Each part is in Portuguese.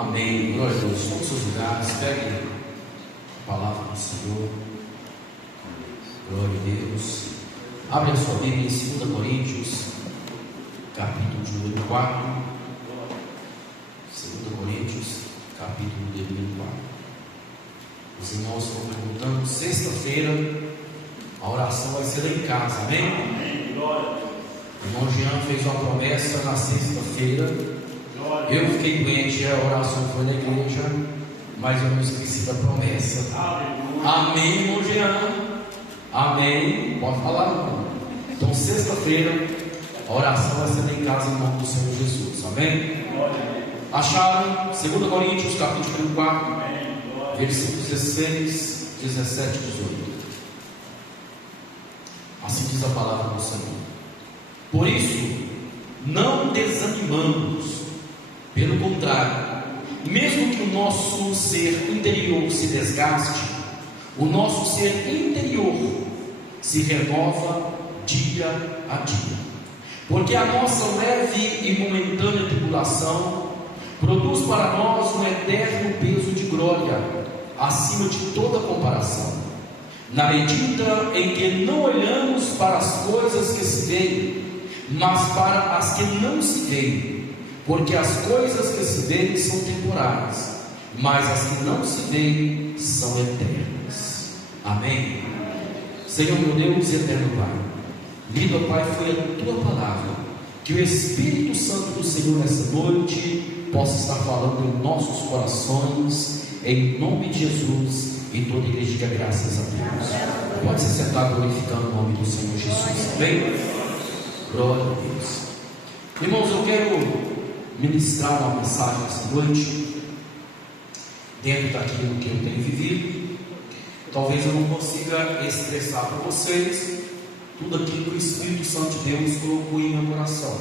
Amém. Glória a Deus. Todos os seus lugares, pegue a palavra do Senhor. Glória a Deus. Abre a sua Bíblia em 2 Coríntios, capítulo de número 4. 2 Coríntios, capítulo de número 4. Os irmãos estão perguntando, sexta-feira, a oração vai ser lá em casa, amém? Amém. Glória. O irmão Jean fez uma promessa na sexta-feira. Eu fiquei doente, a oração foi na igreja, mas eu não esqueci da promessa. Amém, irmão Jean. Amém. Pode falar, irmão. Então, sexta-feira, a oração vai ser lá em casa em nome do Senhor Jesus. Amém? Acharam? 2 Coríntios, capítulo 4, versículos 16, 17 e 18. Assim diz a palavra do Senhor. Por isso, não desanimamos. Pelo contrário, mesmo que o nosso ser interior se desgaste, o nosso ser interior se renova dia a dia, porque a nossa leve e momentânea tribulação produz para nós um eterno peso de glória, acima de toda comparação, na medida em que não olhamos para as coisas que se veem, mas para as que não se veem. Porque as coisas que se veem são temporais, mas as que não se veem são eternas. Amém? Senhor meu Deus e eterno Pai, lindo Pai foi a Tua palavra, que o Espírito Santo do Senhor nessa noite possa estar falando em nossos corações, em nome de Jesus, e toda a igreja diga graças a Deus. Pode se sentar glorificando o nome do Senhor Jesus. Amém? Glória a Deus. Irmãos, eu quero ministrar uma mensagem essa noite, dentro daquilo que eu tenho vivido. Talvez eu não consiga expressar para vocês tudo aquilo que o Espírito Santo de Deus colocou em meu coração.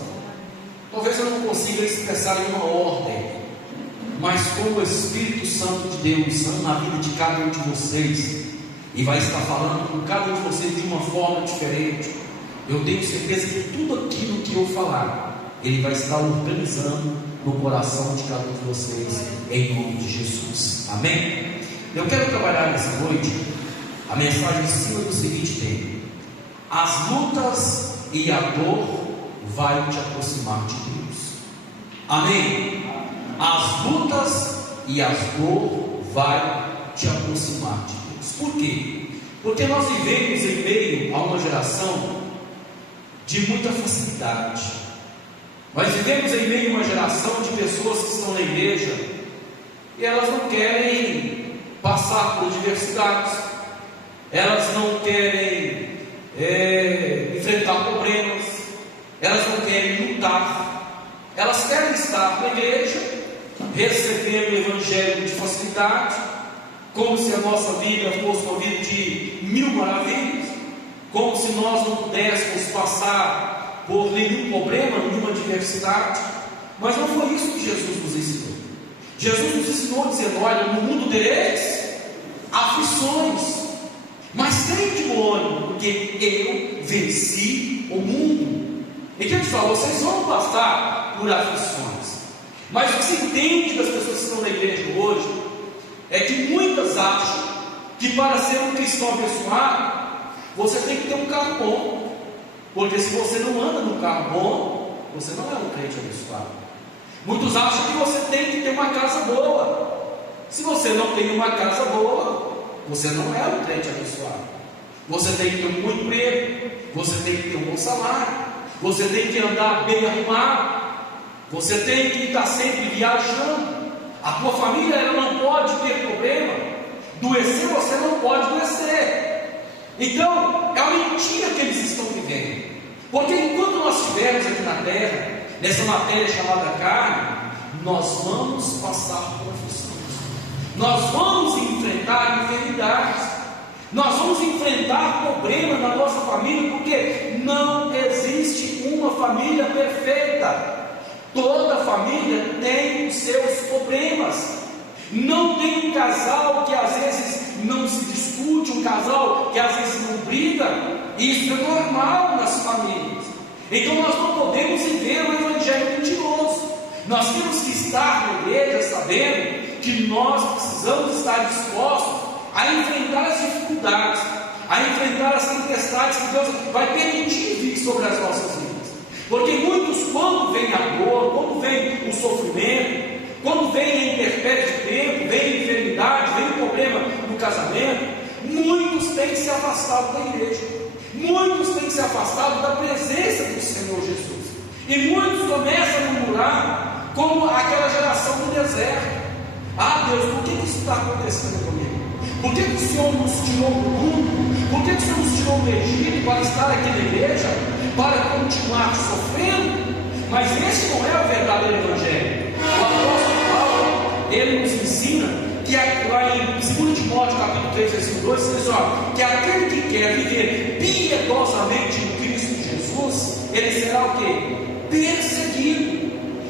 Talvez eu não consiga expressar em uma ordem, mas como o Espírito Santo de Deus anda na vida de cada um de vocês, e vai estar falando com cada um de vocês de uma forma diferente, eu tenho certeza que tudo aquilo que eu falar, Ele vai estar organizando no coração de cada um de vocês, em nome de Jesus. Amém? Eu quero trabalhar nessa noite a mensagem em cima do seguinte tema: as lutas e a dor vai te aproximar de Deus. Amém? As lutas e as dor vai te aproximar de Deus. Por quê? Porque nós vivemos em meio a uma geração de muita facilidade. Nós vivemos em meio a uma geração de pessoas que estão na igreja e elas não querem passar por adversidades, elas não querem enfrentar problemas, elas não querem lutar, elas querem estar na igreja, recebendo o evangelho de facilidade, como se a nossa vida fosse uma vida de mil maravilhas, como se nós não pudéssemos passar por nenhum problema, nenhuma adversidade. Mas não foi isso que Jesus nos ensinou. Jesus nos ensinou dizendo: olha, no mundo tereis aflições, mas tem de bom ânimo, porque eu venci o mundo. E que ele falou: vocês vão passar por aflições. Mas o que se entende das pessoas que estão na igreja hoje é que muitas acham que para ser um cristão abençoado você tem que ter um carro bom. Porque se você não anda num carro bom, você não é um crente abençoado. Muitos acham que você tem que ter uma casa boa. Se você não tem uma casa boa, você não é um crente abençoado. Você tem que ter um bom emprego, você tem que ter um bom salário, você tem que andar bem arrumado, você tem que estar sempre viajando. A tua família ela não pode ter problema. Doecer você não pode adoecer. Então, é uma mentira que eles estão vivendo. Porque enquanto nós estivermos aqui na terra, nessa matéria chamada carne, nós vamos passar por aflições, nós vamos enfrentar enfermidades, nós vamos enfrentar problemas na nossa família, porque não existe uma família perfeita. Toda família tem os seus problemas. Não tem um casal que às vezes não se discute, um casal que às vezes não briga. Isso é normal nas famílias. Então nós não podemos viver um evangelho mentiroso. Nós temos que estar na igreja sabendo que nós precisamos estar dispostos a enfrentar as dificuldades, a enfrentar as tempestades que Deus vai permitir vir sobre as nossas vidas. Porque muitos, quando vem a dor, quando vem o sofrimento, quando vem a intempérie de tempo, vem a enfermidade, vem o problema no casamento, muitos têm se afastado da igreja, muitos têm se afastado da presença do Senhor Jesus, e muitos começam a murmurar como aquela geração do deserto. Ah, Deus, por que isso está acontecendo comigo? Por que o Senhor nos tirou do mundo? Por que o Senhor nos tirou do Egito para estar aqui na igreja, para continuar sofrendo? Mas esse não é o verdadeiro evangelho. O apóstolo Paulo, ele nos ensina que lá em 2 Timóteo capítulo 3, versículo 2, diz assim, que aquele que quer viver piedosamente em Cristo Jesus, ele será o quê?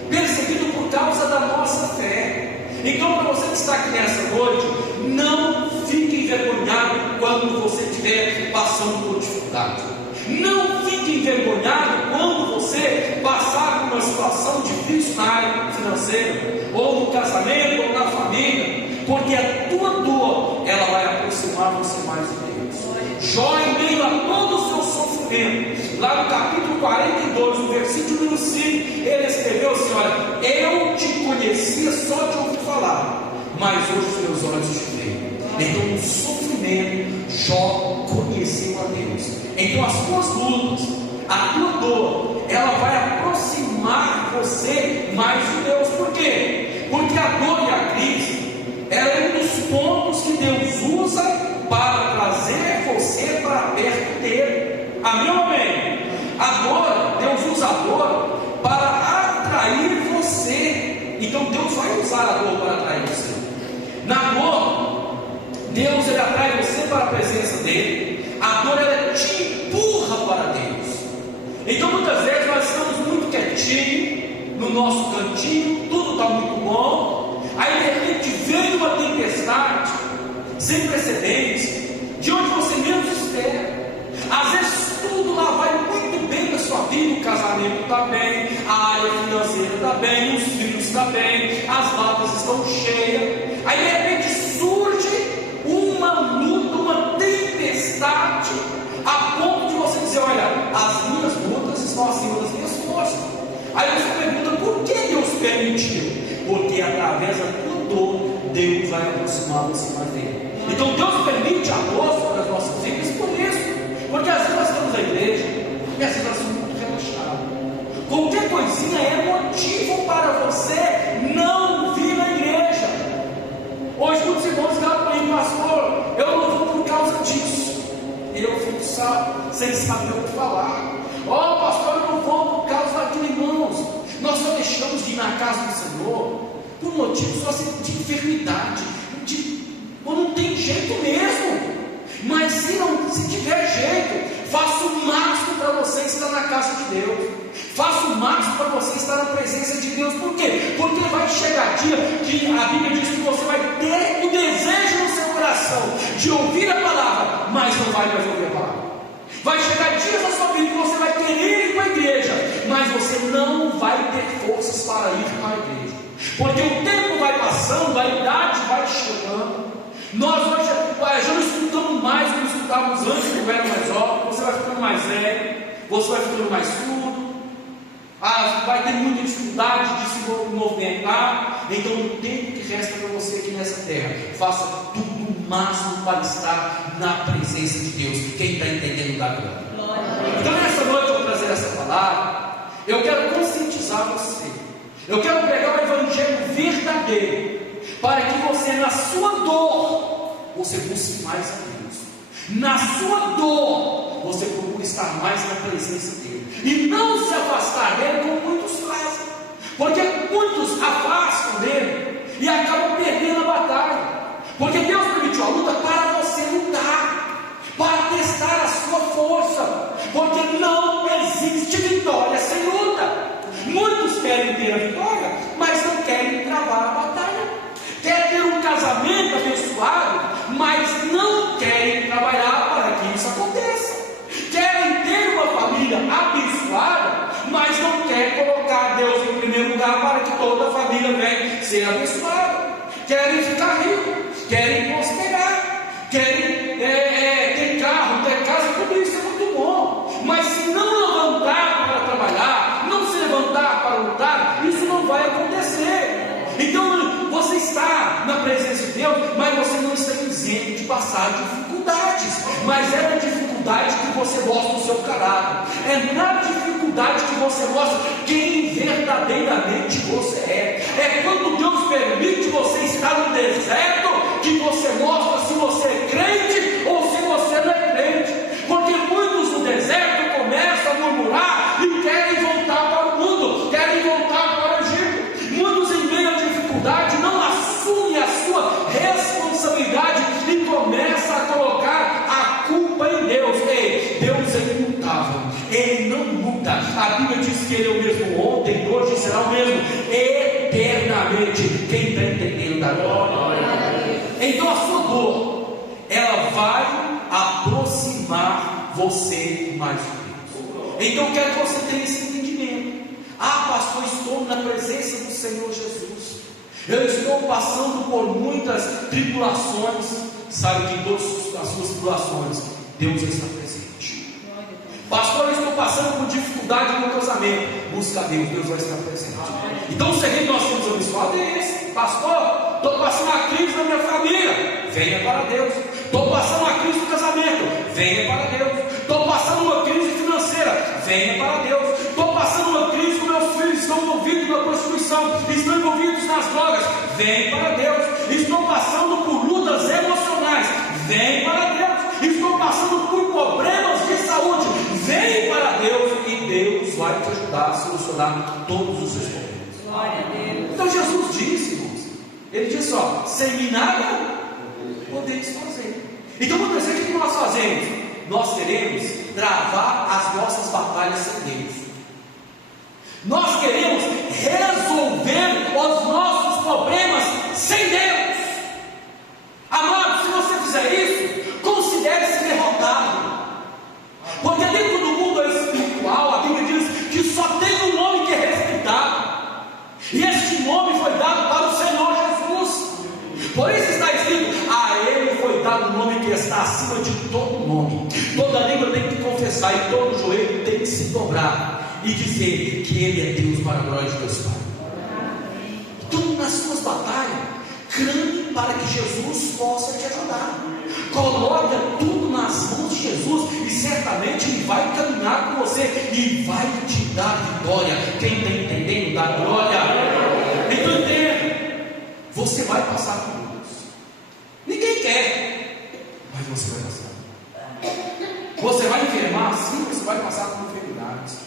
Perseguido por causa da nossa fé. Então, para você que está aqui nessa noite, não fique envergonhado quando você estiver passando por dificuldade. Não fique envergonhado quando você passar por uma situação difícil na área financeira, ou no casamento, ou na família, porque a tua dor, ela vai aproximar você mais de Deus. Jó, em meio a todo o seu sofrimento, lá no capítulo 42, no versículo número 5, ele escreveu assim: olha, eu te conhecia só de ouvir falar, mas hoje os meus olhos te veem. Então, no sofrimento, Jó conheceu a Deus. Então, as tuas lutas, a tua dor, ela vai aproximar você mais de Deus. Por quê? Porque a dor e a crise, ela é um dos pontos que Deus usa para trazer você para perto dele. Amém ou amém? A dor, Deus usa a dor para atrair você. Então Deus vai usar a dor para atrair você. Na dor, Deus ele atrai você para a presença dele. A dor ela te empurra para Deus. Então muitas vezes nós estamos muito quietinhos no nosso cantinho, tudo está muito bom. Aí de repente vem uma tempestade sem precedentes, de onde você menos espera. Às vezes tudo lá vai muito bem na sua vida, o casamento está bem, a área financeira está bem, os filhos estão bem, as vagas estão cheias. Aí de repente surge uma luta, uma tempestade, a ponto de você dizer: olha, as minhas lutas estão acima das minhas forças. Aí você pergunta: por que Deus permitiu? Porque através da tua dor, Deus vai aproximar você mais dele. Então Deus permite a dor sobre as nossas vidas por isso. Porque às vezes nós estamos na igreja e às vezes nós estamos muito relaxados. Qualquer coisinha é motivo para você não vir na igreja. Hoje muitos irmãos falam para mim: pastor, eu não vou por causa disso. Eu fico sem saber o que falar. Pastor, eu não vou por causa daquilo. Irmãos, nós só deixamos de ir na casa do Senhor por motivo só de enfermidade, ou não tem jeito mesmo. Mas se tiver jeito, faça o máximo para você estar na casa de Deus. Faça o máximo para você estar na presença de Deus. Por quê? Porque vai chegar dia que a Bíblia diz que você vai ter o desejo no seu coração de ouvir a palavra, mas não vai mais ouvir a palavra. Vai chegar dias na sua vida que você vai querer ir para a igreja, mas você não vai ter forças para ir para a igreja. Porque o tempo vai passando, a idade vai chegando. Nós hoje já não escutamos mais como escutávamos antes, quando era mais jovem. Você vai ficando mais velho, você vai ficando mais surdo, vai ter muita dificuldade de se movimentar. Então, no tempo que resta para você aqui nessa terra, faça tudo o máximo para estar na presença de Deus. Quem está entendendo da glória? Então, nessa noite eu vou trazer essa palavra. Eu quero conscientizar você. Eu quero pregar o evangelho verdadeiro, para que você, na sua dor, você busque mais a Deus. Na sua dor, você procure estar mais na presença dele, e não se afastar dele como muitos fazem. Porque muitos afastam dele e acabam perdendo a batalha. Porque Deus permitiu a luta para você lutar, para testar a sua força. Porque não existe vitória sem luta. Muitos querem ter a vitória, mas não querem travar a batalha. Querem ter um casamento abençoado, mas não querem trabalhar para que isso aconteça. Querem ter uma família abençoada, mas não querem colocar Deus em primeiro lugar para que todos maioria vem ser abençoado, querem ficar ricos, querem prosperar, querem ter carro, ter casa, tudo isso é muito bom, mas se não levantar para trabalhar, não se levantar para lutar, isso não vai acontecer. Então você está na presença de Deus, mas você não está isento de passar dificuldades, mas é na dificuldade que você mostra o seu caráter, é na dificuldade que você mostra quem verdadeiramente você é. É quando Deus permite você estar no deserto que você mostra se você é crente ou se você não é crente, porque muitos no deserto começam a murmurar e querem voltar para o mundo, querem voltar para o Egito. Muitos em meio à dificuldade não assumem a sua responsabilidade e começam a colocar a culpa em Deus. Ei, Deus é imutável, Ele não muda. A Bíblia diz que Ele é o mesmo ontem, hoje e será o mesmo eternamente. Quem está entendendo da glória? Então a sua dor, ela vai aproximar você mais de Deus. Então eu quero que você tenha esse entendimento. Ah, pastor, estou na presença do Senhor Jesus, eu estou passando por muitas tribulações. Sabe que em todas as suas tribulações Deus está presente. Pastor, eu estou passando por dificuldade no casamento. Busca Deus, Deus vai estar presente. Então o segredo que nós temos abençoado é esse. Pastor, estou passando uma crise na minha família. Venha para Deus. Estou passando uma crise no casamento. Venha para Deus. Estou passando uma crise financeira. Venha para Deus. Estou passando uma crise com meus filhos, estão envolvidos na prostituição, estão envolvidos nas drogas. Venha para Deus. Estou passando por lutas emocionais. Venha para Deus. Estou passando por problemas de saúde. Venha para Deus e Deus vai te ajudar a solucionar todos os seus problemas. Glória a Deus. Então Jesus disse, irmãos, Ele disse: ó, sem mim nada podeis fazer. Então muitas vezes o que nós fazemos? Nós queremos travar as nossas batalhas sem Deus. Nós queremos resolver os nossos problemas sem Deus. Amado, se você fizer isso, considere-se derrotado. Porque dentro do mundo espiritual, a Bíblia diz que só tem um nome que é respeitado, e este nome foi dado para o Senhor Jesus. Por isso está escrito: a Ele foi dado o nome que está acima de todo nome. Toda língua tem que confessar e todo joelho tem que se dobrar e dizer que Ele é Deus, para a glória de Deus Pai. Então, nas suas batalhas, clame para que Jesus possa te ajudar. Coloque tudo nas mãos de Jesus e certamente Ele vai caminhar com você e vai te dar vitória. Quem está entendendo, dá glória. Então entenda, você vai passar por lutas. Ninguém quer, mas você vai passar. Você vai enfermar? Sim, você vai passar por enfermidades.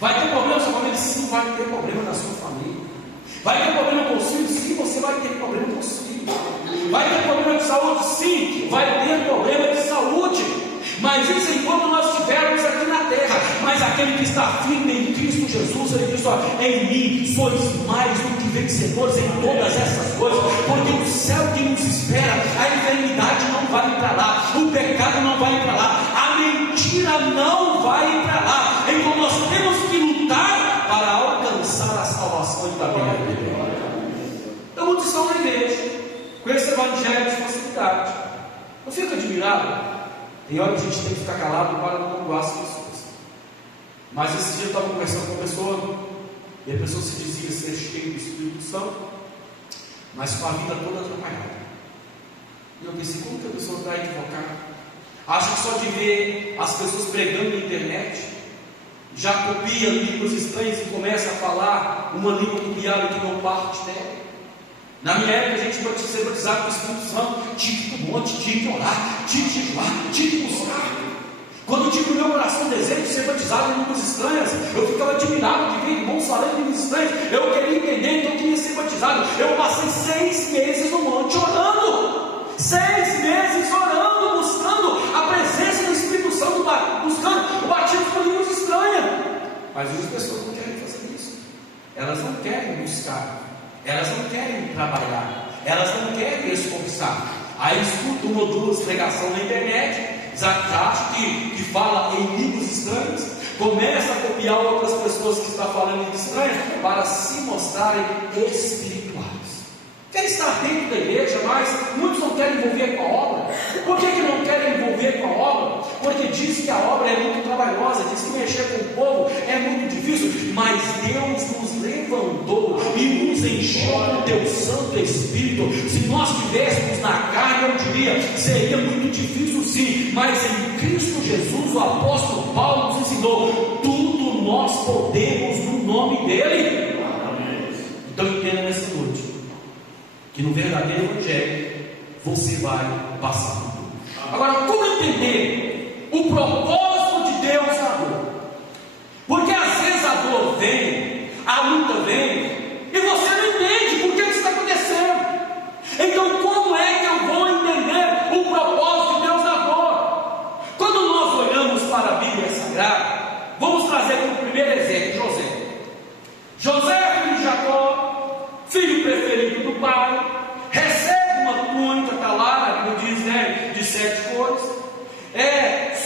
Vai ter problema na sua família? Sim, vai ter problema na sua família. Vai ter problema com os filhos? Sim, você vai ter problema com os filhos. Vai ter problema de saúde? Sim, vai ter problema de saúde. Mas isso enquanto nós estivermos aqui na terra. Mas aquele que está firme em Cristo Jesus, Ele diz: ó, em mim sois mais do que vencedores em todas essas coisas. Porque o céu que nos espera, a enfermidade não vai para lá, o pecado não vai para lá, a mentira não vai para lá. Então nós temos que lutar para alcançar a salvação da glória de Deus. Então muitos estão na igreja com esse evangelho de facilidade. Não fica admirado. Tem hora que a gente tem que ficar calado para não magoar as pessoas. Mas esse dia eu estava conversando com uma pessoa, e a pessoa se dizia ser cheia do Espírito Santo, mas com a vida toda atrapalhada. E eu pensei: como que a pessoa está equivocada? Acha que só de ver as pessoas pregando na internet, já copia línguas estranhas e começa a falar uma língua copiada que não parte dela. Na minha época, a gente tinha que ser batizado com o Espírito Santo, tinha que ir para o monte, tinha que orar, tinha que jejuar, tinha que buscar. Quando eu tive no meu coração o desejo de ser batizado em línguas estranhas, eu ficava admirado de ver irmãos falando em línguas estranhas. Eu queria entender, então eu queria ser batizado. Eu passei 6 meses no monte orando, 6 meses orando, buscando a presença do Espírito Santo, buscando o batismo com línguas estranhas. Mas as pessoas não querem fazer isso. Elas não querem buscar, elas não querem trabalhar, elas não querem esforçar. Aí escuta uma ou duas pregações na internet, acham que fala em línguas estranhas, Começa a copiar outras pessoas que estão falando de estranhas para se mostrarem espirituais. Quer estar dentro da igreja, mas muitos não querem envolver com a obra. Por que não querem envolver com a obra? Porque diz que a obra é muito trabalhosa, diz que mexer com o povo é muito difícil, mas Deus nos levantou e nos encheu com o teu Santo Espírito. Se nós estivéssemos na carne, eu diria, seria muito difícil sim, mas em Cristo Jesus, o apóstolo Paulo nos ensinou, tudo nós podemos no nome dele. Então entenda nessa noite, que no verdadeiro evangelho você vai passar por tudo. Agora, como entender o propósito de Deus na dor? Porque às vezes a dor vem, a luta vem, e você não entende por que isso está acontecendo. Então, como é que eu vou entender o propósito de Deus na dor? Quando nós olhamos para a Bíblia Sagrada, vamos trazer como primeiro exemplo José. José, filho de Jacó, filho preferido do pai, recebe uma túnica, está lá, a Bíblia diz, né, de 7 cores,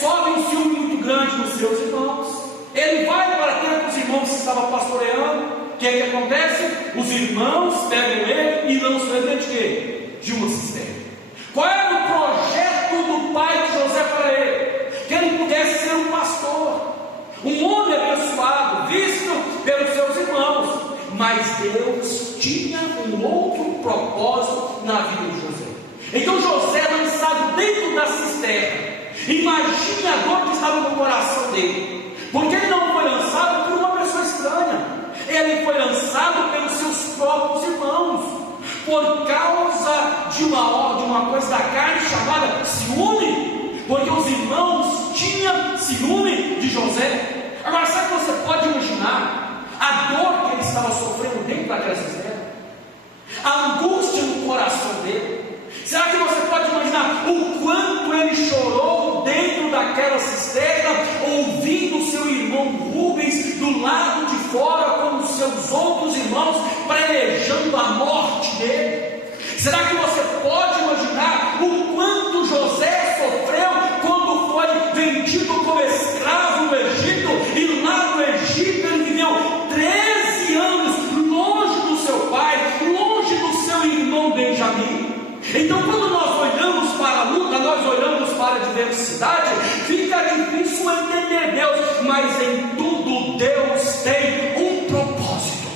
sobe um ciúme muito grande nos seus irmãos, ele vai para ter com os irmãos que estavam pastoreando, o que acontece? Os irmãos pegam ele e lançam ele dentro de quê? De uma cisterna. Qual era o projeto do pai de José para ele? Que ele pudesse ser um pastor, um homem abençoado, visto pelos seus irmãos. Mas Deus tinha um outro propósito na vida de José. Então José, lançado dentro da cisterna, imagine a dor que estava no coração dele, porque ele não foi lançado por uma pessoa estranha, ele foi lançado pelos seus próprios irmãos, por causa de uma coisa da carne chamada ciúme, porque os irmãos tinham ciúme de José. Agora, sabe o que você pode imaginar? A dor que ele estava sofrendo dentro daquela cisterna, a angústia no coração dele. Será que você pode imaginar o quanto ele chorou dentro daquela cisterna, ouvindo seu irmão Rubens do lado de fora, com os seus outros irmãos, planejando a morte dele? Será que você pode imaginar o quanto José sofreu quando foi vendido como escravo no Egito, e lá no Egito ele viveu 13 anos longe do seu pai, longe do seu irmão Benjamim? Então, quando nós olhamos para a luta, nós olhamos para a diversidade, fica difícil entender Deus, mas em tudo Deus tem um propósito.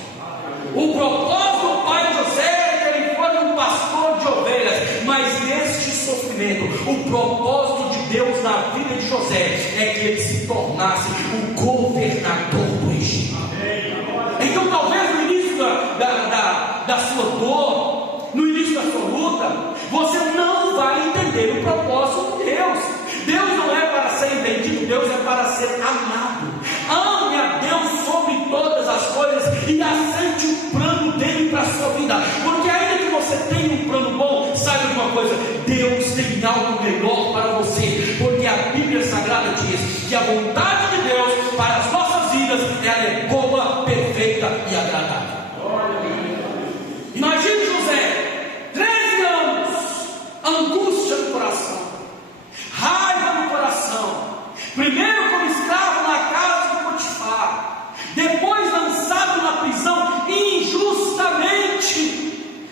O propósito do pai de José é que ele foi um pastor de ovelhas, mas neste sofrimento, o propósito de Deus na vida de José é que ele se tornasse o governador do Egito. Então, talvez no início da sua dor, no início da sua luta, você não vai entender o propósito de Deus. Deus não é para ser entendido, Deus é para ser amado. Ame a Deus sobre todas as coisas e aceite o plano dele para a sua vida, porque ainda que você tenha um plano bom, saiba de uma coisa: Deus tem algo melhor para você, porque a Bíblia Sagrada diz que a vontade de Deus para as nossas vidas ela é boa, perfeita e agradável. Imagine José, 13 anos, angústia no coração, raiva no coração, primeiro como escravo na casa de Potifar, depois lançado na prisão injustamente.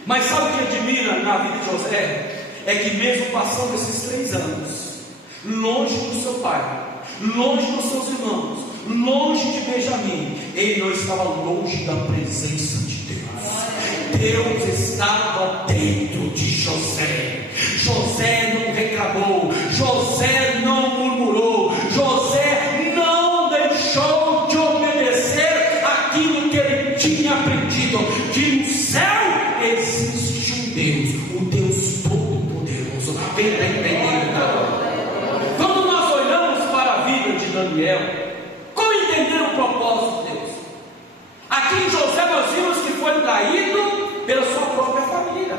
Mas sabe o que admira na vida de José? É que mesmo passando esses 3 anos, longe do seu pai, longe dos seus irmãos, longe de Benjamim, ele não estava longe da presença de Deus. Deus estava dentro de José. José não reclamou, José não murmurou, José não deixou de obedecer aquilo que ele tinha aprendido, que no céu existe um Deus, o Deus Todo-Poderoso. Quem está entendendo? Quando nós olhamos para a vida de Daniel, como entender o propósito de Deus? Aqui em José nós vimos que foi traído pela sua própria família.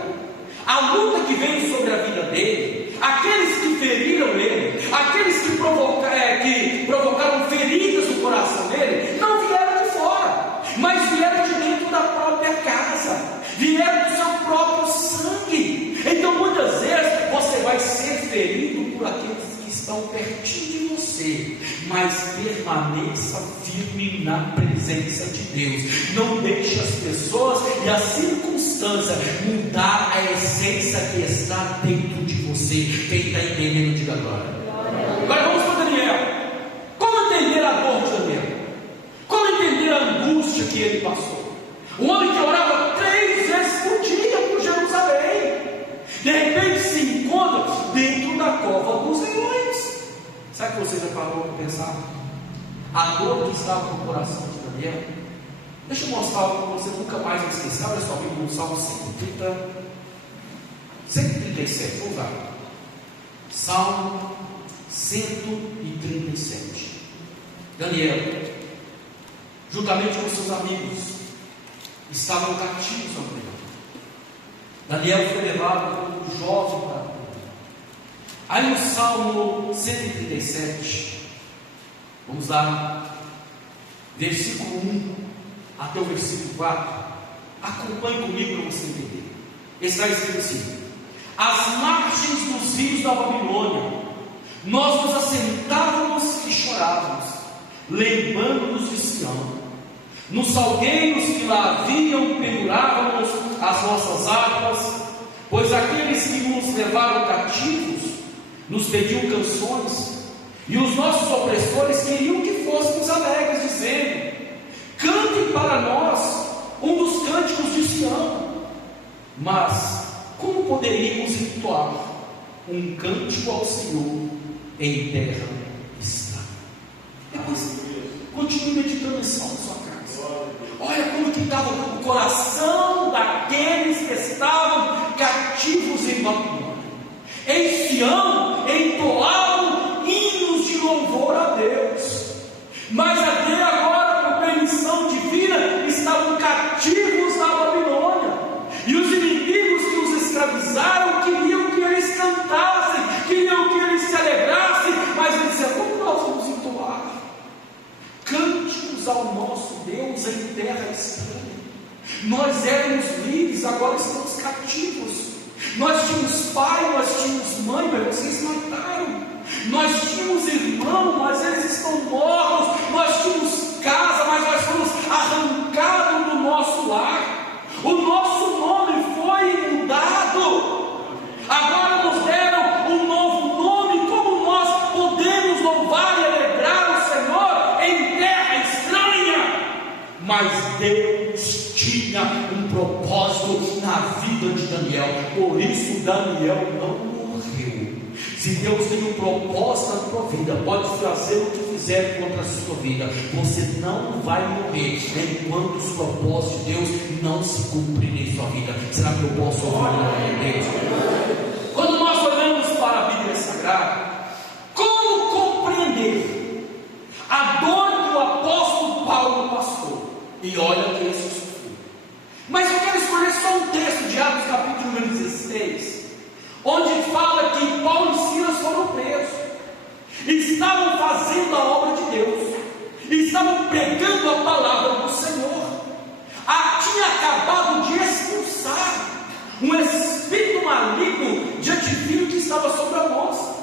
A luta que veio sobre a vida dele, aqueles que feriram ele, aqueles que provocaram feridas no coração dele, não vieram de fora, mas vieram de dentro da própria casa, vieram do seu próprio sangue. Então muitas vezes você vai ser ferido por aqueles que estão pertinho de você, mas permaneça firme na presença de Deus. Não deixe as pessoas e as circunstâncias mudar a essência que está dentro de você. Quem está entendendo, diga glória. Agora vamos para Daniel. Como entender a dor de Daniel? Como entender a angústia que ele passou? Um homem que orava 3 vezes por dia por Jerusalém, de repente se encontra dentro da cova dos leões. Sabe que você já parou para pensar? A dor que estava no coração de Daniel. Deixa eu mostrar algo que você nunca mais vai esquecer. Olha só, no Salmo 137, vamos lá. Salmo 137. Daniel, juntamente com seus amigos, estavam cativos ao Senhor. Daniel foi levado como jovem para a terra. Aí no Salmo 137, vamos lá, versículo 1 até o versículo 4, acompanhe comigo para você entender. Está escrito assim: às margens dos rios da Babilônia, nós nos assentávamos e chorávamos, lembrando-nos de Sião. Nos salgueiros que lá haviam, pendurávamos as nossas harpas, pois aqueles que nos levaram cativos nos pediam canções, e os nossos opressores queriam que fôssemos alegres, dizendo: cantem para nós um dos cânticos de Sião. Mas como poderíamos entoar um cântico ao Senhor em terra estranha? Depois, continue meditando em Salmo na sua casa. Olha como que estava o coração daqueles que estavam cativos em Babilônia. Em Sião entoavam hinos de louvor a Deus, mas até agora, por permissão divina, estavam cativos na Babilônia, e os inimigos que os escravizaram queriam que eles cantassem, queriam que eles se alegrassem, mas eles diziam: como nós vamos entoar cânticos ao nosso Deus em terra estranha? Nós éramos livres, agora estamos cativos. Nós tínhamos pai, nós tínhamos mãe, mas vocês mataram. Nós tínhamos irmão, mas eles estão mortos. Nós tínhamos casa, mas nós fomos arrancados do nosso lar. O nosso nome foi mudado. Agora nos deram um novo nome. Como nós podemos louvar e alegrar o Senhor em terra estranha? Mas Deus tinha um propósito na vida de Daniel. Por isso Daniel não morreu. Se Deus tem um propósito na tua vida, pode fazer o que fizer contra a sua vida, você não vai morrer enquanto os propósitos de Deus não se cumprirem em sua vida. Será que eu posso ouvir a glória de Deus? Quando nós olhamos para a Bíblia Sagrada, como compreender a dor que o apóstolo Paulo passou? E olha que isso sofreu. Mas eu quero escolher só um texto de Atos capítulo número 16, onde fala que Paulo e Silas foram presos, estavam fazendo a obra de Deus, estavam pregando a palavra do Senhor. Tinha acabado de expulsar um espírito maligno de adivinho que estava sobre a moça.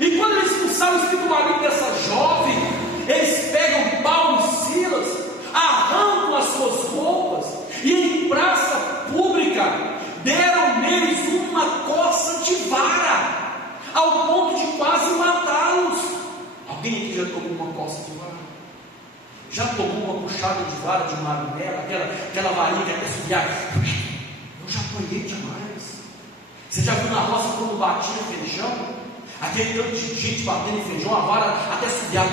E quando eles expulsaram o espírito maligno dessa jovem, eles pegam Paulo e Silas, arrancam as suas roupas e em praça pública deram neles uma coça de vara, ao ponto de quase matá-los. Alguém aqui já tomou uma coça de vara? Já tomou uma puxada de vara de marmela, aquela varinha que até subia? Eu já apanhei demais. Você já viu na roça quando batia feijão? Aquele tanto de gente batendo em feijão, a vara até subia.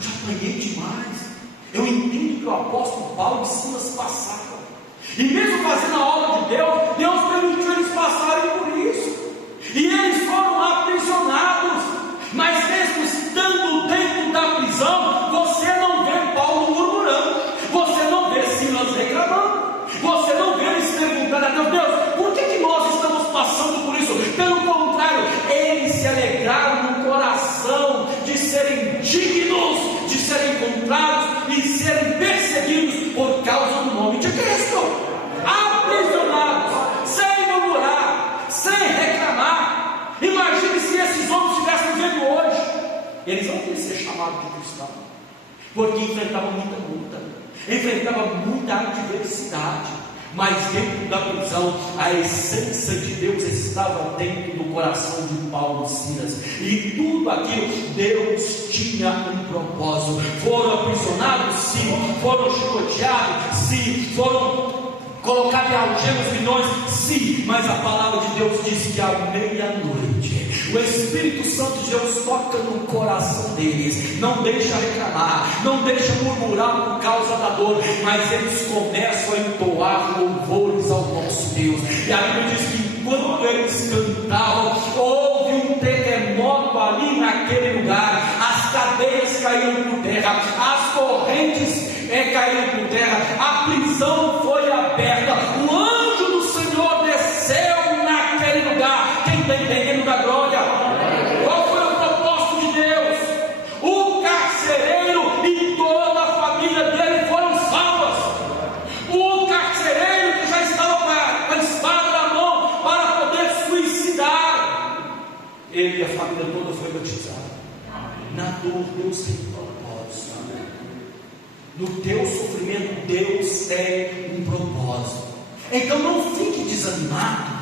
Já apanhei demais. Eu entendo que o apóstolo Paulo e Silas passaram, e mesmo fazendo a obra de Deus, Deus permitiu eles passarem por isso, e eles foram aprisionados. Mas mesmo estando dentro da prisão, você não vê Paulo murmurando, você não vê Silas reclamando, você não vê eles perguntando a Deus: Deus, por que nós estamos passando por isso? Pelo contrário, eles se alegraram no coração de serem dignos, de serem encontrados e serem perseguidos por causa do nome de Cristo. Aprisionados eles não queriam ser chamados de cristão, porque enfrentavam muita luta, enfrentavam muita adversidade. Mas dentro da prisão, a essência de Deus estava dentro do coração de Paulo e Silas, e tudo aquilo, Deus tinha um propósito. Foram aprisionados, sim. Foram chicoteados, sim. Foram colocados em algemas, milhões, sim. Mas a palavra de Deus diz que à meia-noite o Espírito Santo de Deus toca no coração deles, não deixa reclamar, não deixa murmurar por causa da dor, mas eles começam a entoar louvores ao nosso Deus. E a Bíblia diz que enquanto eles cantavam, houve um terremoto ali naquele lugar, as cadeias caíram por terra, as correntes caíram por terra, a prisão foi aberta, o anjo do Senhor desceu naquele lugar. Quem está entendendo da glória? Qual foi o propósito de Deus? O carcereiro e toda a família dele foram salvas. O carcereiro que já estava com a espada na mão para poder suicidar, ele e a família toda foi batizada. Na dor Deus tem propósito. No teu sofrimento Deus tem um propósito. Então não fique desanimado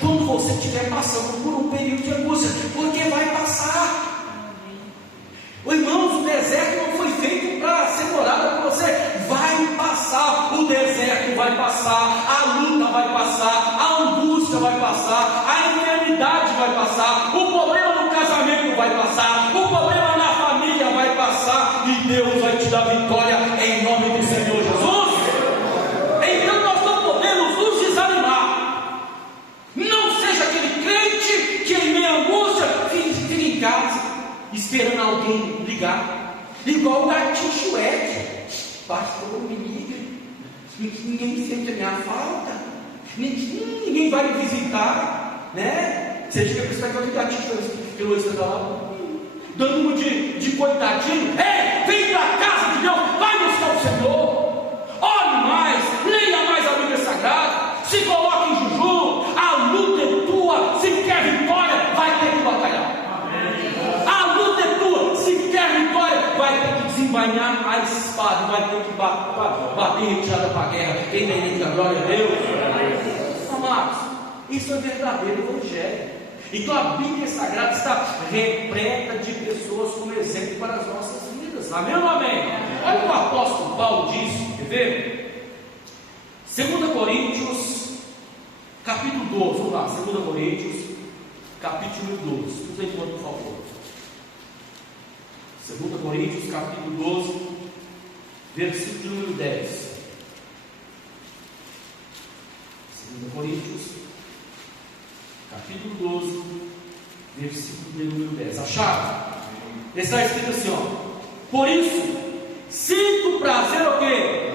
quando você estiver passando por um período de angústia, porque vai passar. Irmãos, o deserto não foi feito para ser morada por você. Vai passar, o deserto vai passar, a luta vai passar, a angústia vai passar, a enfermidade vai passar, o problema no casamento vai passar, o problema na família vai passar, e Deus vai te dar vitória em nome do Senhor Jesus. Então nós não podemos nos desanimar. Não seja aquele crente que em meia angústia fica em casa esperando alguém ligar, igual o gatinho Chuete. Pastor, me liga, ninguém sente a minha falta, ninguém vai me visitar, né? Você chega a pensar que aquele gatinho que o está lá, dando de coitadinho. Ei, vem para a casa de Deus, vai buscar o Senhor, ore mais, leia mais a Bíblia Sagrada, se coloque em jejum. A luta é tua, se quer vitória, vai ter que batalhar. A luta é tua, se quer vitória, vai ter que desembainhar a espada, vai ter que bater retirada para a guerra. Quem tem dentro da glória a Deus? Amados, isso é verdadeiro evangelho. Então a Bíblia Sagrada está repleta de pessoas como exemplo para as nossas vidas. Amém ou não amém? Olha o que o apóstolo Paulo diz, quer ver? 2 Coríntios capítulo 12, vamos lá, 2 Coríntios capítulo 12, tudo aí, por favor. 2 Coríntios capítulo 12, versículo número 10. 2 Coríntios capítulo 12, versículo número 10. Acharam? Está escrito assim, ó: por isso, sinto prazer o quê?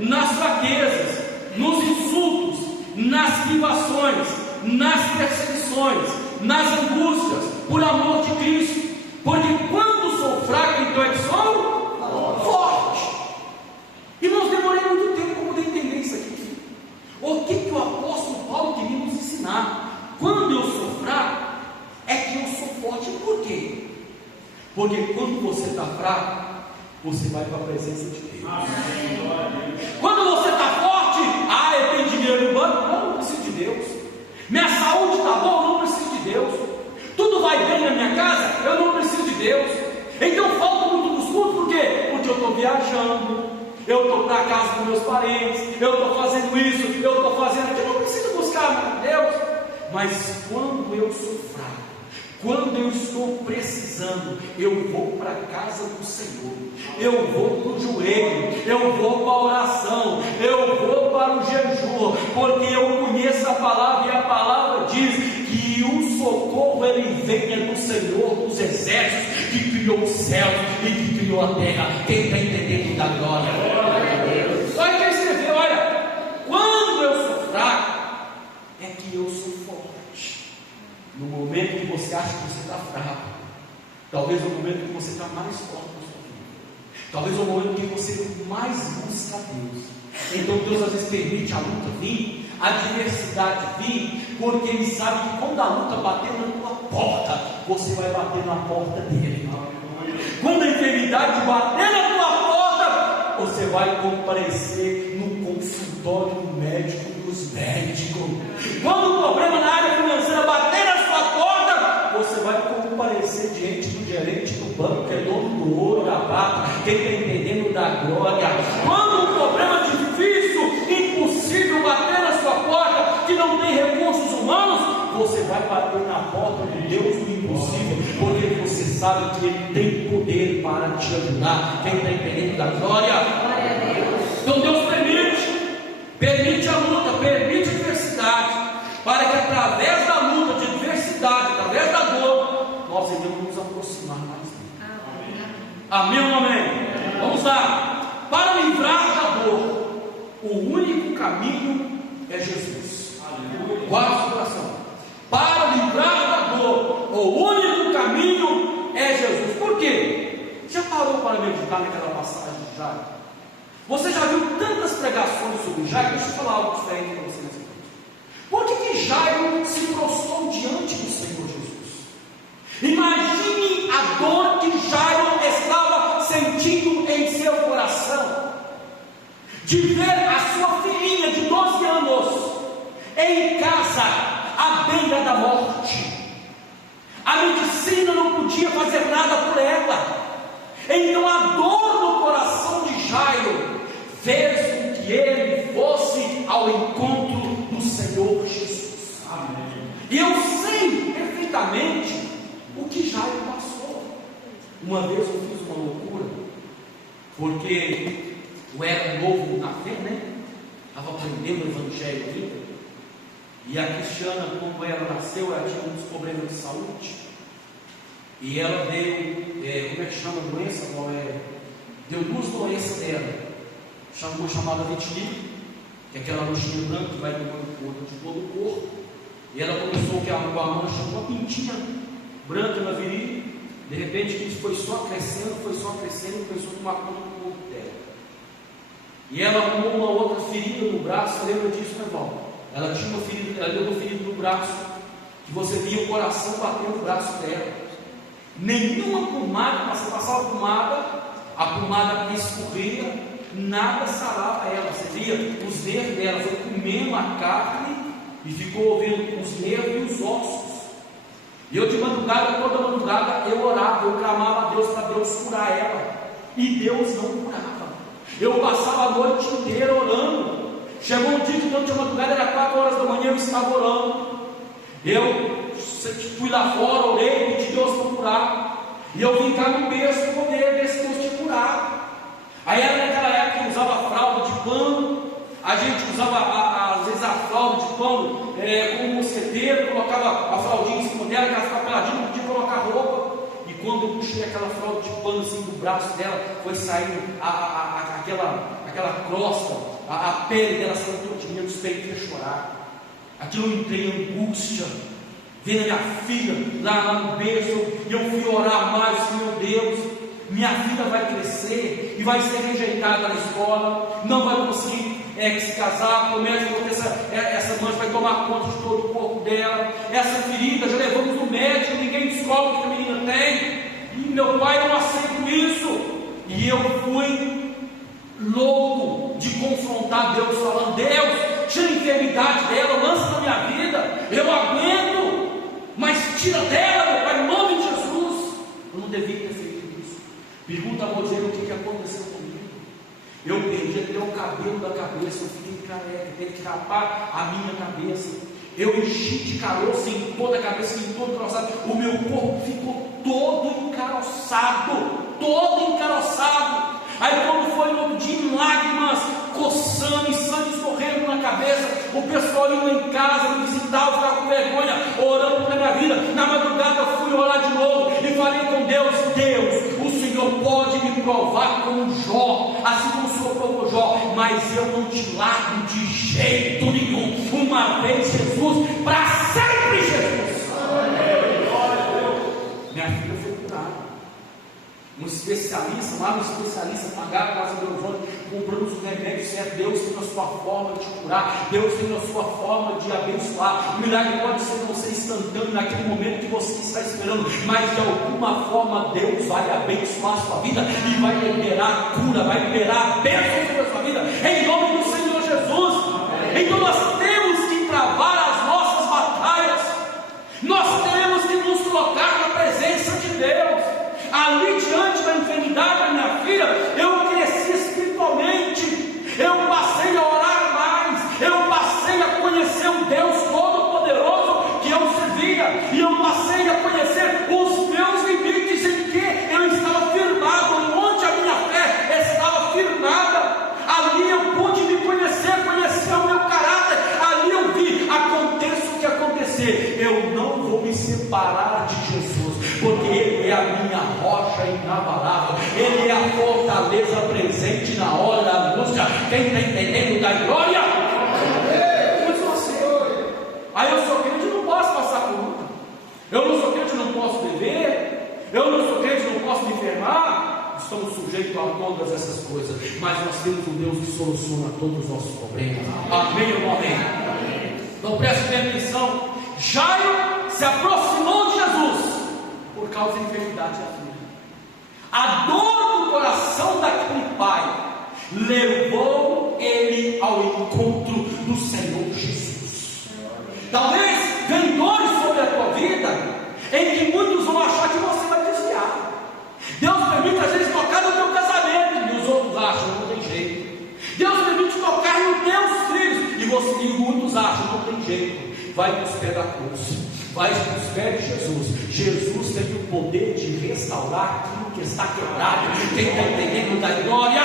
Nas fraquezas, nos insultos, nas privações, nas perseguições, nas angústias, por amor de Cristo, porque quando sou fraco, então é que sou forte. Irmãos, demorei muito tempo para poder entender isso aqui. O que o apóstolo Paulo queria nos ensinar? Quando eu sou fraco, é que eu sou forte. Por quê? Porque quando você está fraco, você vai para a presença de Deus. Quando você está forte, eu tenho dinheiro no banco, não preciso de Deus. Minha saúde está boa, não preciso de Deus. Tudo vai bem na minha casa, eu não preciso de Deus. Então falta muito nos cultos, por quê? Porque eu estou viajando, eu estou para a casa dos meus parentes, eu estou fazendo isso, eu estou fazendo aquilo, eu não preciso buscar Deus. Mas quando eu sou fraco, quando eu estou precisando, eu vou para a casa do Senhor, eu vou para o joelho, eu vou para a oração, eu vou para o jejum, porque eu conheço a palavra, e a palavra diz que o socorro ele vem do Senhor dos exércitos, que criou o céu e que criou a terra. Quem está entendendo da glória? Olha quem escreveu, olha: quando eu sou fraco, é que eu sou forte. No momento que você acha que você está fraco, talvez no momento que você está mais forte na sua vida, talvez no momento que você mais busca a Deus. Então Deus às vezes permite a luta vir, a adversidade vir, porque Ele sabe que quando a luta bater na tua porta, você vai bater na porta dele. Quando a enfermidade bater na tua porta, você vai comparecer no consultório médico dos médicos. Quando o problema na área financeira bater na sua porta, você vai comparecer diante do gerente do banco, que é dono do ouro, da prata, quem está entendendo da glória. Quando um problema difícil, impossível bater na sua porta, que não tem recursos humanos, você vai bater na porta de Deus do impossível, porque você sabe que Ele tem poder para te ajudar. Quem está entendendo da glória? Glória a Deus. Então Deus permite a luta, permite a adversidade, para que através da luta, de adversidade, através da dor, nós iremos nos aproximar mais dele. Amém ou não amém? Vamos lá. Para livrar da dor, o único caminho é Jesus. Guarda o coração. Para livrar da dor, o único caminho é Jesus. Por quê? Já parou para meditar naquela passagem de Jairo? Você já viu tantas pregações sobre Jairo? Deixa eu falar algo diferente para você nessa noite. Por que Jairo se prostrou diante do Senhor Jesus? Imagine a dor que Jairo estava sentindo em seu coração, de ver a sua filhinha de 12 anos em casa, à beira da morte. A medicina não podia fazer nada por ela. Então a dor no coração de Jairo fez com que ele fosse ao encontro do Senhor Jesus. Amém. E eu sei perfeitamente o que Jairo passou. Uma vez eu fiz uma loucura, porque eu era novo na fé, né? Estava aprendendo o evangelho ainda. E a Cristiana, quando ela nasceu, ela tinha uns problemas de saúde. E ela veio, como é que chama a doença? Deu duas doenças dela. Uma chamada vitiligo, que é aquela manchinha branca que vai tomando conta de todo o corpo. E ela começou com a mancha, uma pintinha branca na virilha. De repente isso foi só crescendo, e começou a tomar conta do corpo dela. E ela arrumou uma outra ferida no braço. Lembra disso, né, Val? Ela tinha uma ferida, ela deu uma ferida no braço, que você via o coração batendo no braço dela. Nenhuma pomada, você passava a pomada escorria, nada sarava ela. Você via os nervos dela, foi comendo a carne e ficou ouvindo os nervos e os ossos. E eu de madrugada, toda madrugada, eu orava, eu clamava a Deus para Deus curar ela. E Deus não curava. Eu passava a noite inteira orando. Chegou um dia que durante a madrugada, era 4 horas da manhã, eu estava orando. Eu fui lá fora, orei, pedi Deus para curar. E eu vim cá no berço poder ver se Deus te curar. Aí era naquela época que usava fralda de pano. A gente usava às vezes a fralda de pano como mosqueteiro, colocava a fraldinha em cima dela, que ela ficava peladinha, não podia colocar roupa. E quando eu puxei aquela fralda de pano assim do braço dela, foi saindo aquela crosta, a pele dela saindo todinha, eu despeitei a chorar. Aquilo eu entrei em angústia, vendo a minha filha lá no berço, e eu fui orar mais, Senhor Deus, minha filha vai crescer e vai ser rejeitada na escola, não vai conseguir se casar, o médico falou que essa mancha vai tomar conta de todo o corpo dela, essa ferida, já levamos no médico, ninguém descobre o que a menina tem, e meu pai não aceita isso. E eu fui louco de confrontar Deus, falando: Deus, tira a enfermidade dela, lança na minha vida, eu aguento, mas tira dela, meu pai, em nome de Jesus. Eu não devia ter feito isso. Pergunta a Moisés o que aconteceu comigo. Eu perdi até o cabelo da cabeça, eu fiquei careca, teve que rapar a minha cabeça. Eu enchi de caroço em toda a cabeça, em todo o caroçado. O meu corpo ficou todo encaroçado. Aí quando foi no outro dia, em lágrimas, coçando e sangue escorrendo na cabeça, o pessoal indo em casa me visitar, eu ficava com vergonha, orando pela minha vida. Na madrugada eu fui orar de novo e falei com Deus: Deus, o Senhor pode me provar como Jó, assim como o Senhor provou Jó, mas eu não te largo de jeito nenhum. Uma vez Jesus, para sempre Jesus. Minha filha foi curada. Um especialista, lá no especialista, pagaram a casa do Eusônio compramos o remédio certo. Deus tem a sua forma de curar, Deus tem a sua forma de abençoar. O milagre pode ser não ser instantâneo naquele momento que você está esperando, mas de alguma forma Deus vai abençoar a sua vida e vai liberar a cura, vai liberar a bênção sobre a sua vida, em nome do Senhor Jesus. Então nós temos que travar as nossas batalhas, nós temos que nos colocar na presença de Deus. Ali diante da enfermidade da minha filha, eu cresci espiritualmente, eu passei a orar mais, eu passei a conhecer o Deus Todo-Poderoso que eu servia, e eu passei a conhecer os meus limites em que eu estava firmado, onde a minha fé estava firmada. Ali eu pude me conhecer o meu caráter, ali eu vi, aconteça o que acontecer, eu não vou me separar de Jesus, porque Ele é a minha rocha inabalável, Ele é a fortaleza presente na hora da angústia. Quem está entendendo da glória? Eu sou assim. Aí eu sou crente, não posso passar por luta, eu não sou crente, não posso beber, eu não sou crente, não posso me enfermar. Estamos sujeitos a todas essas coisas, mas nós temos um Deus que soluciona todos os nossos problemas. Amém ou não amém? Então preste bem atenção. Jairo se aproximou de Jesus por causa da enfermidade da filha. A dor do coração daquele pai levou ele ao encontro do Senhor Jesus. Talvez venha dores sobre a tua vida em que muitos vão achar que você vai desviar. Deus permite às vezes tocar no teu casamento, e os outros acham, não tem jeito. Deus permite tocar nos teus filhos, e muitos acham, não tem jeito. Vai para os pés da cruz, vai para os pés de Jesus. Jesus tem o poder de restaurar aquilo que está quebrado. Quem está entendendo da glória?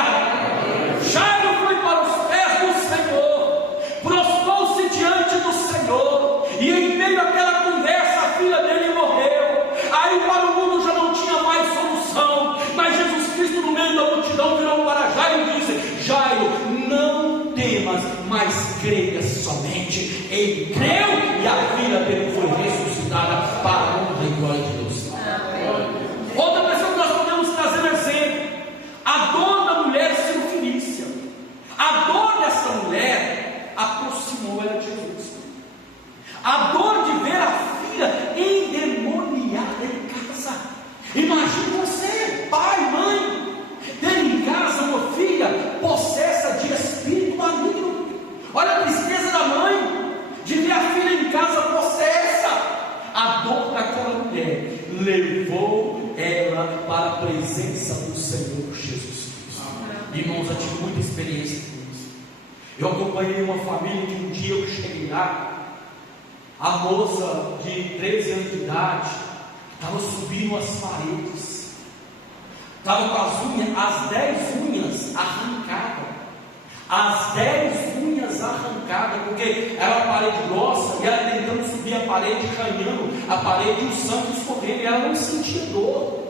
Jairo foi para os pés do Senhor, prostrou-se diante do Senhor, e em meio àquela conversa a filha dele morreu. Aí para o mundo já não tinha mais solução, mas Jesus Cristo no meio da multidão virou para Jairo e disse: Jairo, não temas, mas creia somente. Ele creu e a filha dele foi ressuscitada para a honra e glória de Deus. Outra pessoa que nós podemos trazer um exemplo: a dor da mulher cirofenícia. A dor dessa mulher aproximou ela de Jesus. A dor de ver a filha endemoniada em casa. Imagine você, pai, mãe, ter em casa uma filha possessa de espírito maligno. Olha a tristeza da mãe de ver a filha em casa possessa. A dor daquela mulher levou ela para a presença do Senhor Jesus Cristo. Irmãos, eu tive muita experiência com isso. Eu acompanhei uma família que um dia eu cheguei lá. A moça de 13 anos de idade estava subindo as paredes, estava com as 10 unhas arrancadas, as 10 unhas arrancadas, porque era uma parede grossa, e ela tentando subir a parede, canhando a parede, e o sangue escorrendo, e ela não sentia dor,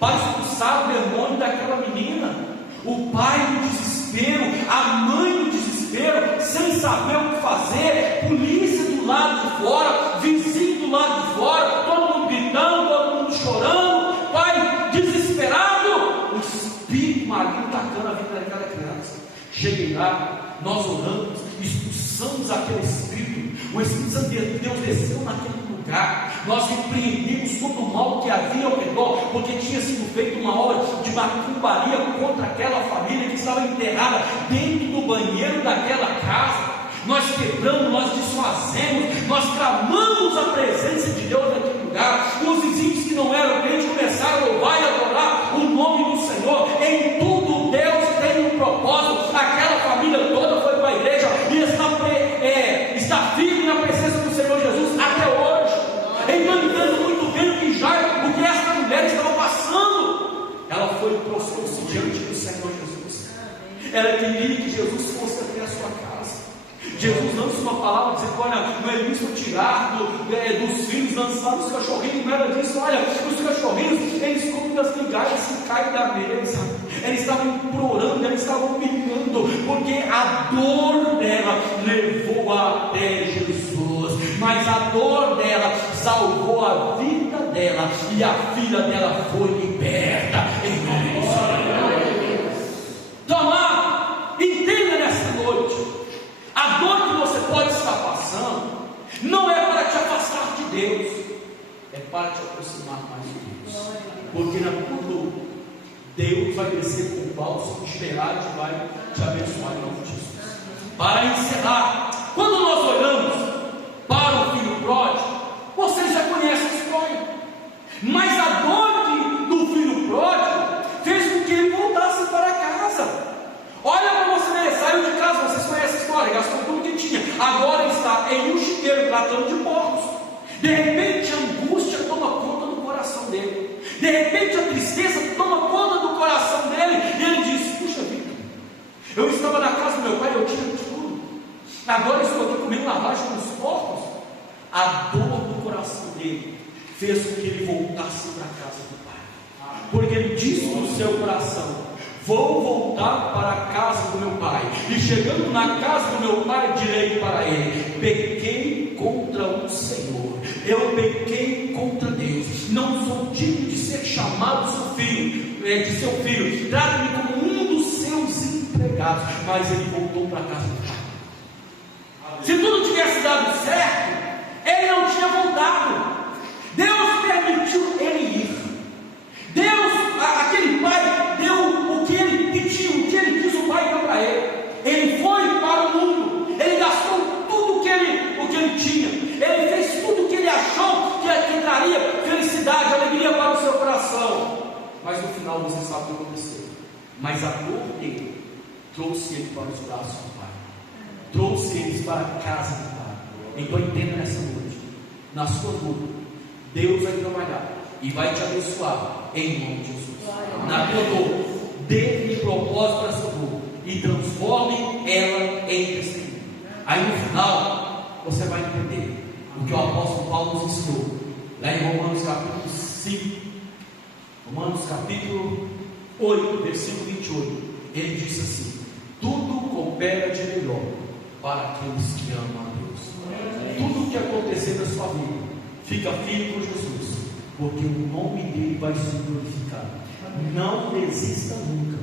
para expulsar o demônio daquela menina. O pai no desespero, a mãe no desespero, sem saber o que fazer, polícia do lado de fora, vizinho do lado de fora, todo mundo gritando, todo mundo chorando, pai desesperado, o espírito maligno tacando a vida daquela criança. Cheguei lá, nós oramos, expulsamos aquele espírito, o Espírito Santo de Deus desceu naquele lugar, nós repreendemos todo o mal que havia ao redor, porque tinha sido feita uma obra de macumbaria contra aquela família que estava enterrada dentro do banheiro daquela casa. Nós quebramos, nós desfazemos, nós clamamos a presença de Deus naquele lugar. Os vizinhos que não eram crentes começaram a louvar e adorar o nome do Senhor. Em tudo Deus tem um propósito. Aquela família toda foi para a igreja e está firme na presença do Senhor Jesus até hoje. Então entendo muito bem o que Jairo, o que essa mulher estava passando. Ela foi e prostrou-se diante do Senhor Jesus. Ela queria que Jesus fosse até a sua casa. Jesus lança uma palavra dizendo: olha, não é isso tirar dos filhos, lançar os cachorrinhos. Não era disso. Olha, os cachorrinhos, eles comem das migalhas e caem da mesa. Eles estavam implorando, eles estavam humilhando, porque a dor dela levou até Jesus, mas a dor dela salvou a vida dela, e a filha dela foi liberta em nome do Senhor. Então lá, não é para te afastar de Deus, é para te aproximar mais de Deus. Porque na tua dor, Deus vai descer com o bálsamo esperado e vai te abençoar em nome de Jesus. Para encerrar, quando nós olhamos para o filho pródigo, vocês já conhecem a história, mas a dor do filho pródigo fez com que ele voltasse para casa. Olha para você ver, saiu de casa, vocês conhecem a história, gastou tudo que tinha, agora está em um chiqueiro tratando de porcos. De repente a angústia toma conta do coração dele, de repente a tristeza toma conta do coração dele, e ele diz: puxa vida, eu estava na casa do meu pai, eu tinha tudo, agora estou aqui comendo lavagem com os porcos. A dor do coração dele fez com que ele voltasse para a casa do pai, porque ele disse no seu coração: vou voltar para a casa do meu pai, e chegando na casa do meu pai, direi para ele: pequei contra o Senhor, eu pequei contra Deus, não sou digno de ser chamado seu filho, de seu filho, trata-me como um dos seus empregados. Mas ele voltou para a casa do pai. Se tudo tivesse dado certo, ele não tinha voltado. Deus permitiu ele ir. Deus, aquele pai, deu o que ele pediu, o que ele quis, o pai deu para ele. Ele foi para o mundo, ele gastou tudo o que ele tinha, ele fez tudo o que ele achou que traria felicidade, alegria para o seu coração. Mas no final você sabe o que aconteceu. Mas a dor dele trouxe ele para os braços do pai, trouxe eles para a casa do pai. Então entenda nessa noite, na sua dor, Deus vai trabalhar e vai te abençoar em nome de Jesus. Na tua dor, dê-lhe propósito para essa dor e transforme ela em testemunho. Aí no final você vai entender o que o apóstolo Paulo nos ensinou lá em Romanos capítulo 5, Romanos capítulo 8, versículo 28. Ele disse assim: tudo coopera de melhor para aqueles que amam a Deus. Tudo o que acontecer na sua vida, fica firme com Jesus, porque o nome dele vai ser glorificado. Não desista nunca,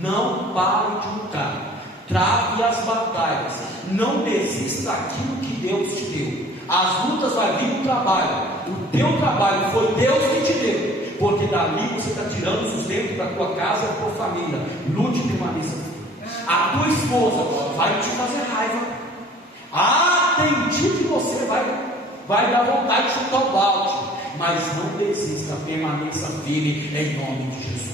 não pare de lutar, trave as batalhas, não desista daquilo que Deus te deu. As lutas vão vir no trabalho, o teu trabalho foi Deus que te deu, porque dali você está tirando o sustento da tua casa e da tua família. Lute e permaneça. A tua esposa vai te fazer raiva. Tem dia que você vai dar vontade de chutar o balde, mas não desista, permaneça firme em nome de Jesus.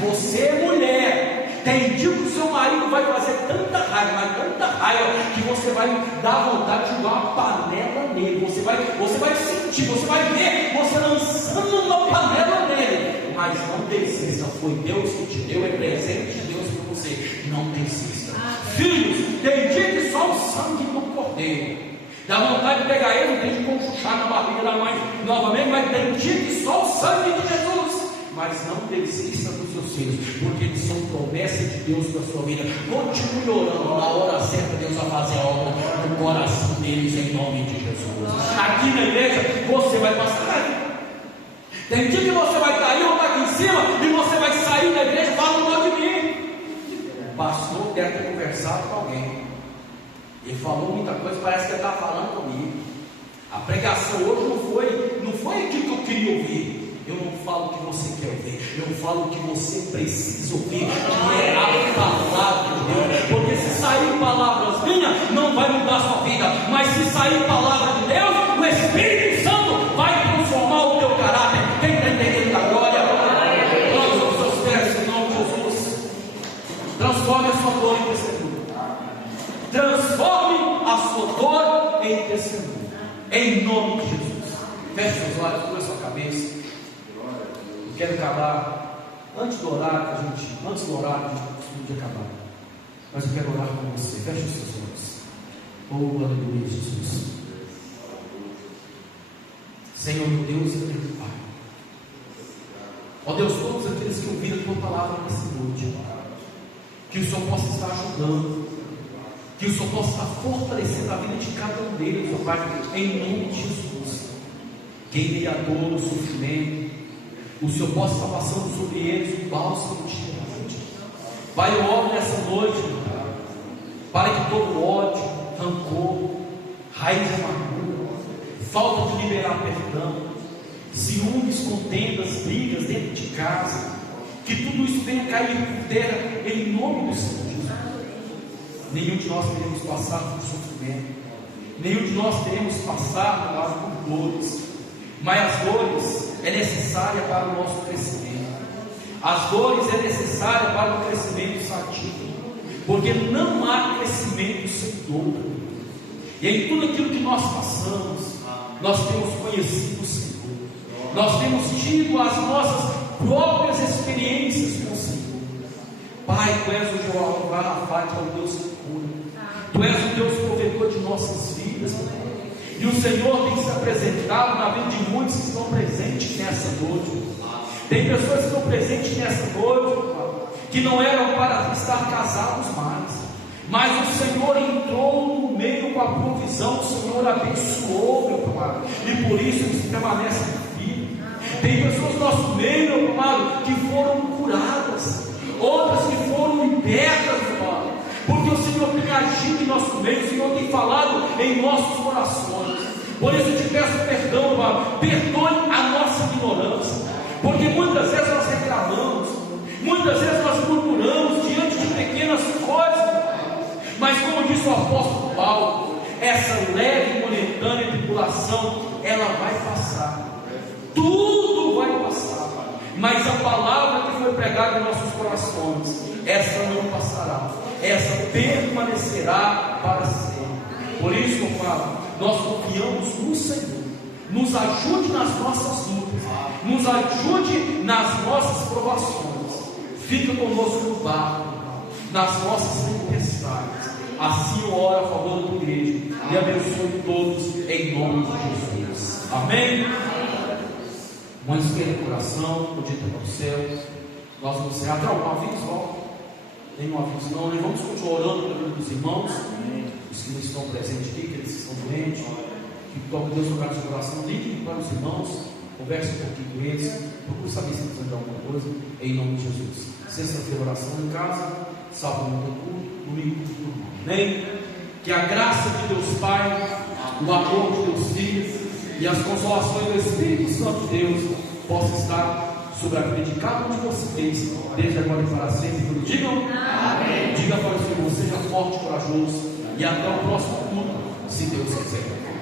Você é mulher, tem dia que o seu marido vai fazer tanta raiva, mas tanta raiva, que você vai dar vontade de jogar uma panela nele. Você vai sentir, você vai ver você lançando uma panela nele. Mas não desista, foi Deus que te deu, é presente de Deus para você. Não desista. Filhos, tem dia que só o sangue do cordeiro dá vontade de pegar ele, tem que conchuchar na barriga da mãe novamente, mas tem dia que só o sangue de Jesus. Mas não desista dos seus filhos, porque eles são promessa de Deus para a sua vida. Continue orando, na hora certa Deus vai fazer a obra no coração deles em nome de Jesus. Aqui na igreja você vai passar. Tem dia que você vai estar aí ou estar aqui em cima, e você vai sair da igreja falando mal de mim. O pastor deve ter conversado com alguém. Ele falou muita coisa, parece que ele está falando comigo. A pregação hoje não foi aquilo que eu queria ouvir. Eu não falo o que você quer ouvir, eu falo o que você precisa ouvir, que é a palavra de Deus. Porque se sair palavras minhas, não vai mudar a sua vida, mas se sair palavra de Deus, o Espírito Santo vai transformar o teu caráter. Quem está entendendo a glória? Coloque os seus pés em nome de Jesus. Transforme a sua dor em testemunho. Transforme a sua dor em testemunho, em nome de Jesus. Feche seus olhos, cubra sua cabeça. Eu quero acabar antes do horário que a gente costuma acabar, mas eu quero orar com você. Feche os seus olhos. Oh, aleluia, Jesus. Senhor, meu Deus e meu Pai, ó Deus, todos aqueles que ouviram a tua palavra nessa noite, que o Senhor possa estar ajudando, que o Senhor possa estar fortalecendo a vida de cada um deles, ó Pai, em nome de Jesus. Quem lhe a dor, o sofrimento, o Senhor possa estar passando sobre eles um bálsamo de verdade. Pai, eu oro nessa noite, para que todo ódio, rancor, raiz de amargura, falta de liberar perdão, ciúmes, contendas, brigas dentro de casa, que tudo isso venha cair por terra em nome do Senhor Jesus. Nenhum de nós queremos passar por sofrimento, nenhum de nós queremos passar por dores, mas as dores é necessária para o nosso crescimento. As dores é necessária para o crescimento sadio, porque não há crescimento sem dor. E em tudo aquilo que nós passamos, nós temos conhecido o Senhor, nós temos tido as nossas próprias experiências com o Senhor. Pai, Tu és o Jeová Rapha, Tu és o Deus que cura, Tu és o Deus provedor de nossas vidas, e o Senhor tem se apresentado na vida de muitos que estão presentes nessa noite. Tem pessoas que estão presentes nessa noite, que não eram para estar casados mais, mas o Senhor entrou no meio com a provisão, o Senhor abençoou, meu Pai, e por isso eles permanecem firmes. Tem pessoas no nosso meio, meu amado, que foram curadas, outras que foram libertas, meu Pai, porque o Senhor tem agido em nosso meio, o Senhor tem falado em nossos corações. Por isso eu te peço perdão, meu Pai, perdoe a nossa ignorância, porque muitas vezes nós reclamamos, muitas vezes nós murmuramos diante de pequenas coisas, mas como disse o apóstolo Paulo, essa leve e momentânea tribulação, ela vai passar, tudo vai passar, mas a palavra que foi pregada em nossos corações, essa não passará, essa permanecerá para sempre. Por isso, meu Pai, nós confiamos no Senhor. Nos ajude nas nossas lutas, nos ajude nas nossas provações, fica conosco no barco, nas nossas tempestades. Assim eu oro a favor da tua igreja e abençoe todos em nome de Jesus. Amém? Mãe esquerda do coração, bendita para o céu. Nós vamos encerrar. Tem algum aviso? Ó, nenhum aviso não. Nós vamos continuar orando pelo nome dos irmãos, os que não estão presentes aqui, aqueles que estão doentes, que toque Deus tocar no seu coração. Ligue para os irmãos, converse um pouquinho com eles, procure saber se precisam de alguma coisa, em nome de Jesus. Sexta-feira, oração em casa, sábado no culto, domingo no culto. Amém? Que a graça de Deus Pai, o amor de Deus Filho e as consolações do Espírito Santo de Deus possam estar sobre a vida de cada um de vocês, desde agora e para sempre. Digam amém. Diga para o Senhor, seja forte e corajoso, e até o próximo culto, se Deus quiser.